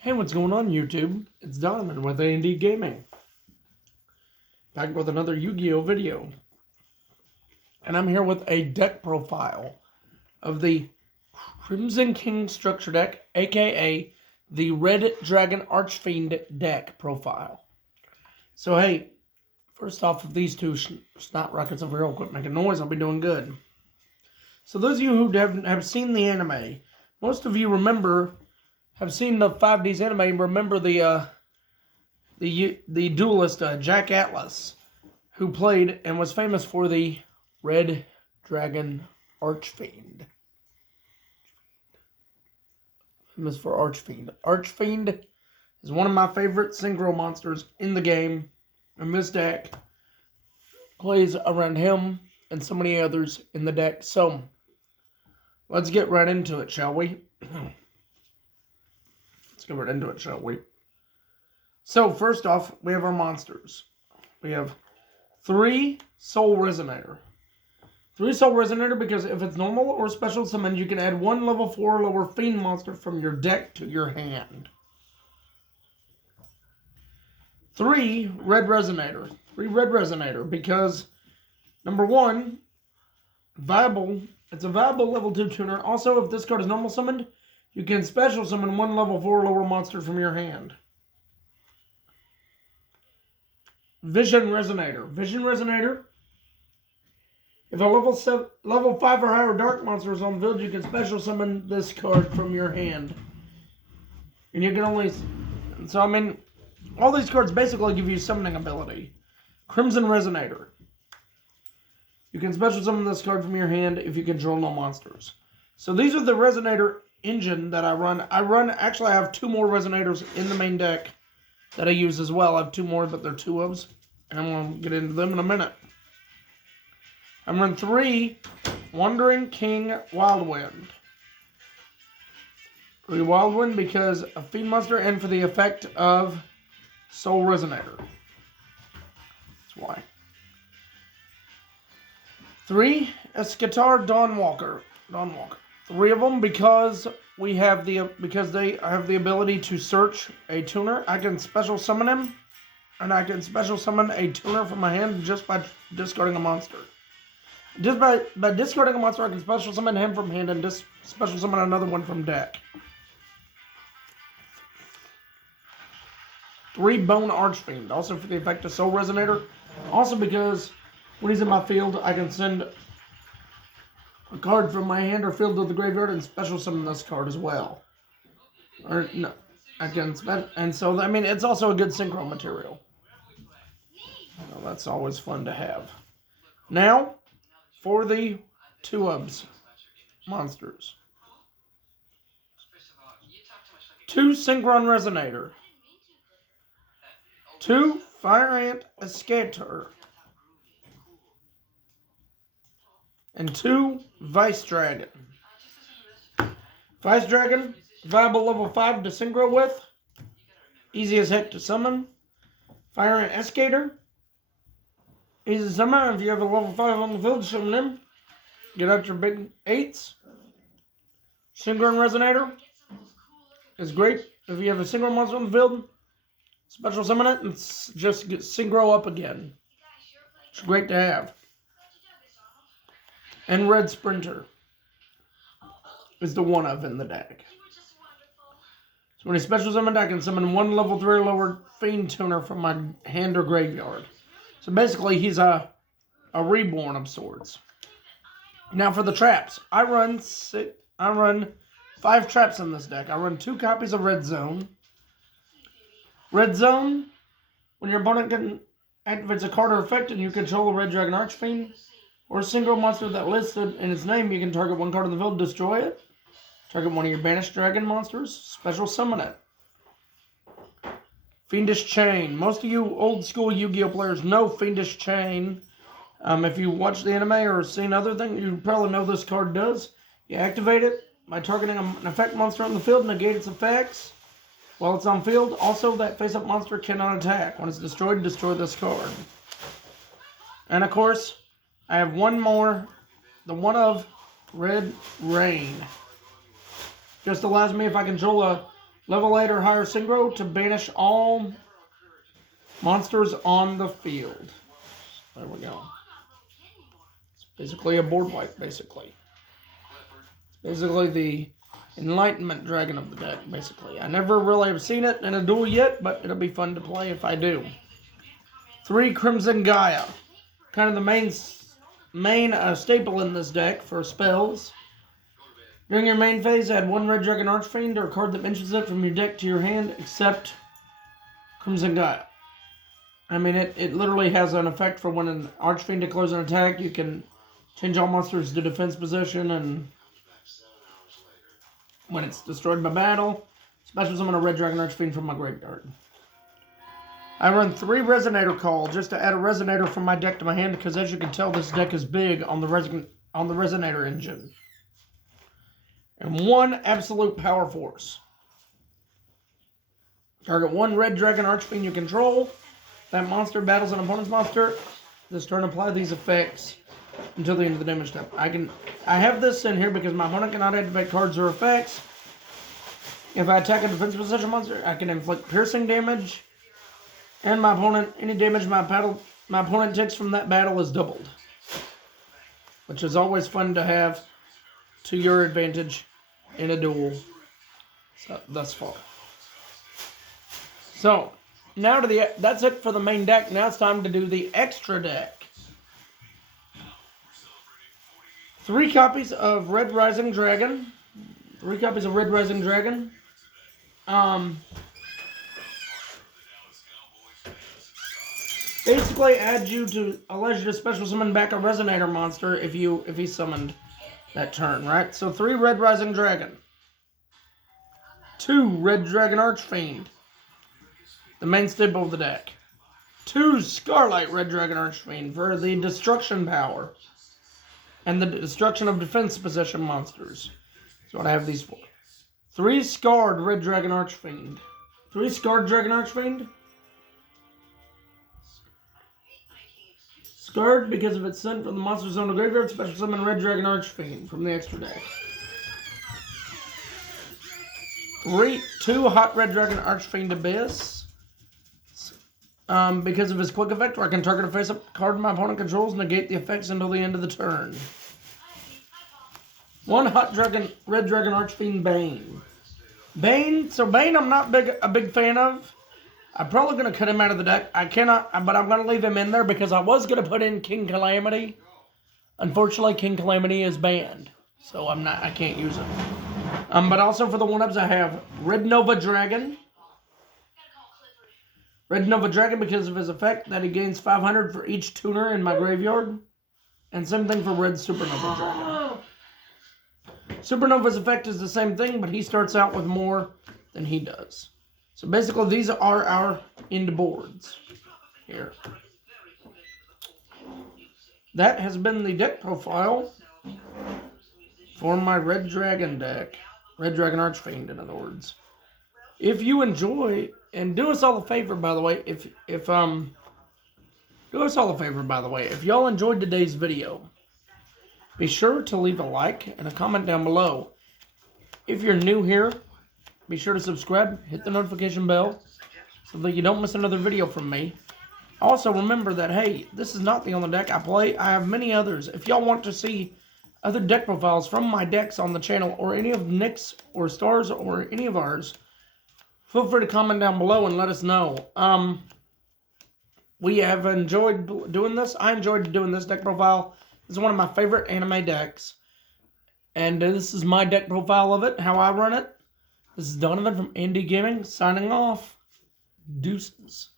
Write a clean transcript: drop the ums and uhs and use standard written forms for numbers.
Hey, what's going on, YouTube? It's Donovan with A.D.A Gaming. Back with another Yu-Gi-Oh video. And I'm here with a deck profile of the Crimson King structure deck, aka the Red Dragon Archfiend deck profile. So hey, first off, if these two snot rockets over here will quit making noise, I'll be doing good. So those of you who have seen the anime, most of you have seen the 5Ds anime, remember the duelist Jack Atlas, who played and was famous for the Red Dragon Archfiend. Famous for Archfiend. Archfiend is one of my favorite synchro monsters in the game, and this deck plays around him and so many others in the deck. So let's get right into it, shall we? Let's get right into it, shall we? So, first off, we have our monsters. We have 3 Soul Resonator. 3 Soul Resonator because if it's normal or special summon, you can add 1 level 4 lower Fiend monster from your deck to your hand. 3 Red Resonator. 3 Red Resonator because, number 1, viable. It's a viable level 2 tuner. Also, if this card is normal summoned, you can special summon 1 level 4 lower monster from your hand. Vision Resonator. Vision Resonator. If a level 5 or higher dark monster is on the field, you can special summon this card from your hand. And you can only... So, I mean, all these cards basically give you summoning ability. Crimson Resonator. You can special summon this card from your hand if you control no monsters. So these are the Resonator engine that I run. Actually, I have 2 more Resonators in the main deck that I use as well. I have 2 more, but they're 2-ofs. And I'm going to get into them in a minute. I'm running 3 Wandering King Wildwind. 3 Wildwind because a Fiend monster and for the effect of Soul Resonator. That's why. 3 Eschatar Dawnwalker. 3 of them because they have the ability to search a tuner. I can special summon him, and I can special summon a tuner from my hand just by discarding a monster. Just by discarding a monster, I can special summon him from hand and just special summon another one from deck. 3 Bone Archfiend, also for the effect of Soul Resonator. Also because when he's in my field, I can send a card from my hand or field to the graveyard and special summon this card as well. Or no, I can and so I mean it's also a good synchro material. Well, that's always fun to have. Now, for the 2-ofs monsters. 2 Synchron Resonator. 2 Fire Ant Eschator. And 2 Vice Dragon. Vice Dragon, viable level 5 to synchro with. Easy as heck to summon. Fire Ant Eschator. Easy to summon. If you have a level 5 on the field, summon him. Get out your big 8s. Synchron Resonator is great. If you have a synchro monster on the field, special summon it and just get synchro up again. It's great to have. And Red Sprinter is the 1-of in the deck. So when he special summoned, I can summon 1 level 3 lower Fiend tuner from my hand or graveyard. So basically, he's a reborn of sorts. Now for the traps, I run 5 traps in this deck. I run 2 copies of Red Zone. Red Zone, when your opponent activates a card or effect and you control a Red Dragon Archfiend, or a single monster that listed in its name, you can target 1 card in the field, destroy it. Target 1 of your banished dragon monsters, special summon it. Fiendish Chain. Most of you old school Yu-Gi-Oh players know Fiendish Chain. If you watch the anime or seen other things, you probably know this card does. You activate it by targeting an effect monster on the field, negate its effects while it's on field. Also, that face-up monster cannot attack. When it's destroyed, destroy this card. And of course, I have 1 more, the 1-of Red Rain. Just allows me, if I control a Level 8 or higher synchro to banish all monsters on the field. There we go. It's basically a board wipe, basically. It's basically the Enlightenment Dragon of the deck, basically. I never really have seen it in a duel yet, but it'll be fun to play if I do. 3 Crimson Gaia. Kind of the main staple in this deck for spells. During your main phase, add 1 Red Dragon Archfiend or a card that mentions it from your deck to your hand, except Crimson Gaia. I mean, it literally has an effect for when an Archfiend declares an attack. You can change all monsters to defense position, and when it's destroyed by battle, special summon a Red Dragon Archfiend from my graveyard. I run 3 Resonator Call just to add a Resonator from my deck to my hand, because as you can tell, this deck is big on the Resonator engine. And 1 Absolute Power Force. Target 1 Red Dragon Archfiend you control. That monster battles an opponent's monster. This turn, apply these effects until the end of the damage step. I have this in here because my opponent cannot activate cards or effects. If I attack a defense position monster, I can inflict piercing damage. And my opponent, any damage my opponent takes from that battle is doubled. Which is always fun to have to your advantage in a duel. So, thus far. So, now that's it for the main deck. Now it's time to do the extra deck. 3 copies of Red Rising Dragon. 3 copies of Red Rising Dragon. Basically allows you to special summon back a Resonator monster if he's summoned that turn, right? So 3 Red Rising Dragon. 2 Red Dragon Archfiend. The main staple of the deck. 2 Scarlet Red Dragon Archfiend for the destruction power. And the destruction of defense position monsters. That's what I have these for. 3 Scarred Red Dragon Archfiend. 3 Scarred Dragon Archfiend. Scarred because of its sent from the monster zone to graveyard. Special summon Red Dragon Archfiend from the extra deck. 2 Hot Red Dragon Archfiend Abyss. Because of his quick effect, where I can target a face-up card my opponent controls, negate the effects until the end of the turn. 1 Red Dragon Archfiend Bane. Bane I'm not a big fan of. I'm probably going to cut him out of the deck. But I'm going to leave him in there because I was going to put in King Calamity. Unfortunately, King Calamity is banned, so I can't use him. But also for the 1-ups, I have Red Nova Dragon. Red Nova Dragon because of his effect that he gains 500 for each tuner in my graveyard. And same thing for Red Supernova Dragon. Supernova's effect is the same thing, but he starts out with more than he does. So basically these are our end boards here. That has been the deck profile for my Red Dragon deck. Red Dragon Archfiend, in other words. If you enjoy, and do us all a favor, by the way, if y'all enjoyed today's video, be sure to leave a like and a comment down below. If you're new here, be sure to subscribe, hit the notification bell, so that you don't miss another video from me. Also, remember that, hey, this is not the only deck I play. I have many others. If y'all want to see other deck profiles from my decks on the channel, or any of Nick's or Star's or any of ours, feel free to comment down below and let us know. We have enjoyed doing this. I enjoyed doing this deck profile. This is one of my favorite anime decks. And this is my deck profile of it, how I run it. This is Donovan from A.D.A Gaming, signing off. Deuces.